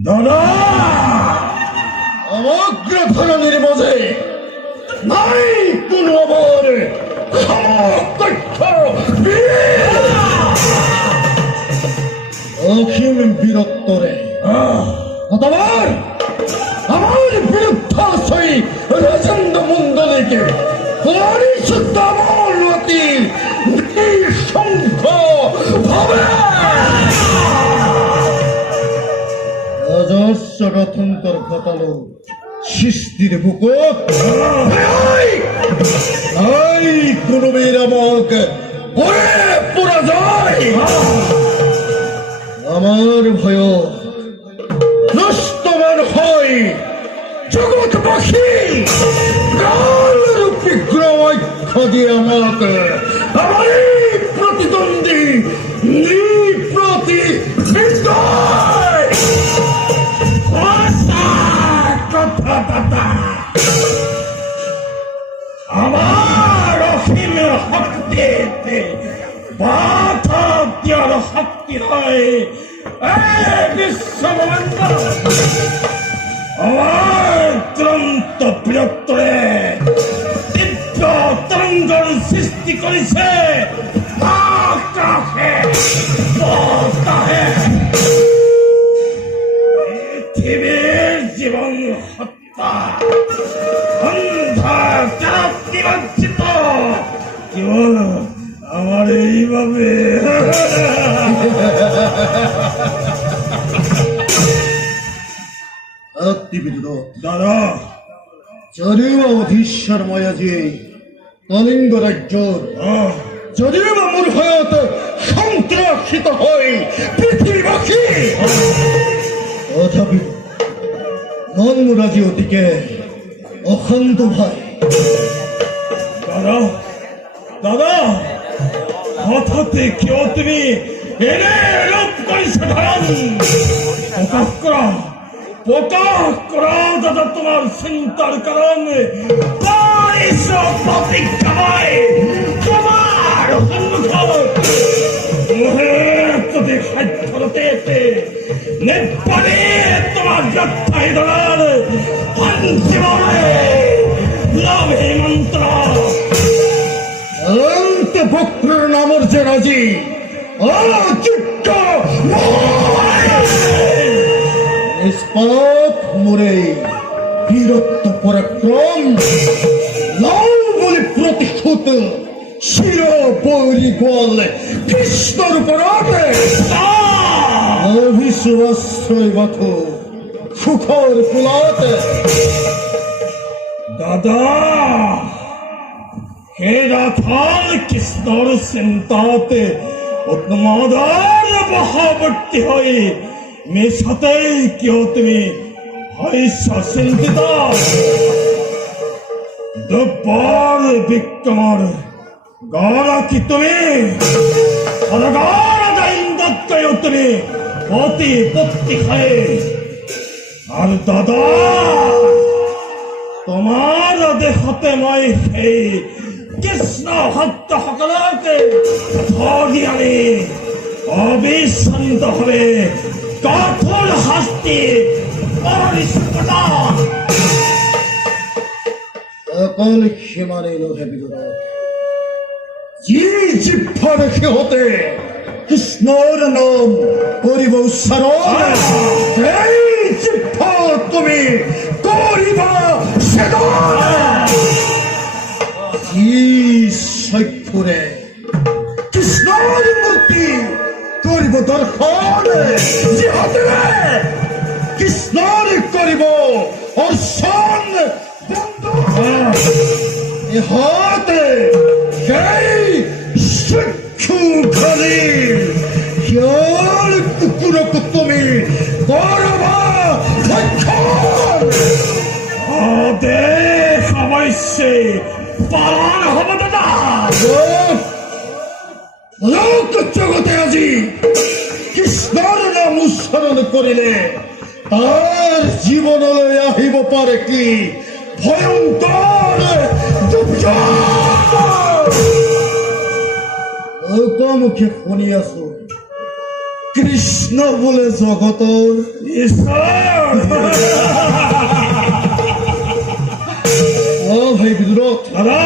দাদা সমগ্র ধরনের মাঝে নাই কোন অবর অখিম বীরত্বরে অতবার আমার বিরুদ্ধাশয়ী রাজেন্দ্র মন্ডলীকে পরিশুদ্ধ মূলতি নিঃসংখ্য ভাবে অজস্র রথন্তর ঘটালো সৃষ্টির বুকুত কোন মেয়ের আমাকে পরে পড়া যায় আমার ভয় নষ্টমান হয় জগৎ পাখি কালরূপী গ্রহ দিয়ে আমাকে আমার প্রতিদ্বন্দ্বী আমার অসীম শক্তিতে বাধা দেওয়ার শক্তি হয় বিশ্বব্রহ্মাণ্ড আমার ক্লান্ত বীরত্বরে তীব্র তরঙ্গের সৃষ্টি করেছে পৃথিবীর জীবন হত্যা অন্ধাচিত কেবল আমার এইভাবে দাদা যদিও অধীশ্বর মায়াজি কলিঙ্গ রাজ্য যদিও আমার হয়ত সন্ত্রাসিত হয় পৃথিবীবাসী তথাপি মনমুরাজি অতিকে অখন্ত ভাই দাদা দাদা হঠাৎ কেউ তুমি এনে রূপ করেছে ধারণ প্রকাশ করা দাদা তোমার চিন্তার কারণ প্রতীক্ষায় তোমার মুহূর্তে সাধ্যতে নেপালে তোমার যাত্রায় দাঁড়ার লাভে মন্ত্র অনন্ত ভক্তের নামর যে রাজি অচিত্ত নিষ্পাপ মোরে বীরত্ব পরাক্রম লাউ বলে প্রতিশোধ শির বৈরি গোল কৃষ্ণর পরাবে অভিশ্বাশ্রয় বাথ সুখর কুলাতে দাদা হে রাথাল কৃষ্ণর চিন্তাতে উন্মাদার মহাবর্তী হয়ে মেশাতেই কেউ তুমি হইস চিন্তিত দুর্বল বিক্রমর গড়া কি তুমি তুমি অতি পত্তি খায় আর দাদা তোমার দেহতে মই সেই কৃষ্ণ ভক্ত সকলকে ধরি আনি অবিশ্রান্ত হবে কঠোর শাস্তি সকল সীমানে লোহে বিরোধ জি জিহ্বা রেখে হতে কৃষ্ণর নাম করিব উচ্চারণ এই জিহ্বা তুমি করিবা সেদন সৈফুরে কৃষ্ণর মূর্তি করিব দর্শন জিহাতে কৃষ্ণর করিব অর্শন ইহাতে সেই চক্ষু খালি হিয়াল কুকুরক তুমি করবা ভক্ষণ দেশ অবশ্যে পালন হবে দাদা লোক জগতে আজি কৃষ্ণর নাম উচ্চারণ করিলে তার জীবনলৈ আহিব পারে কি ভয়ঙ্কর লোকমুখে শুনি আছো কৃষ্ণ বোলে জগতৰ ঈশ্বৰ অ ভাই বিদুৰত দাদা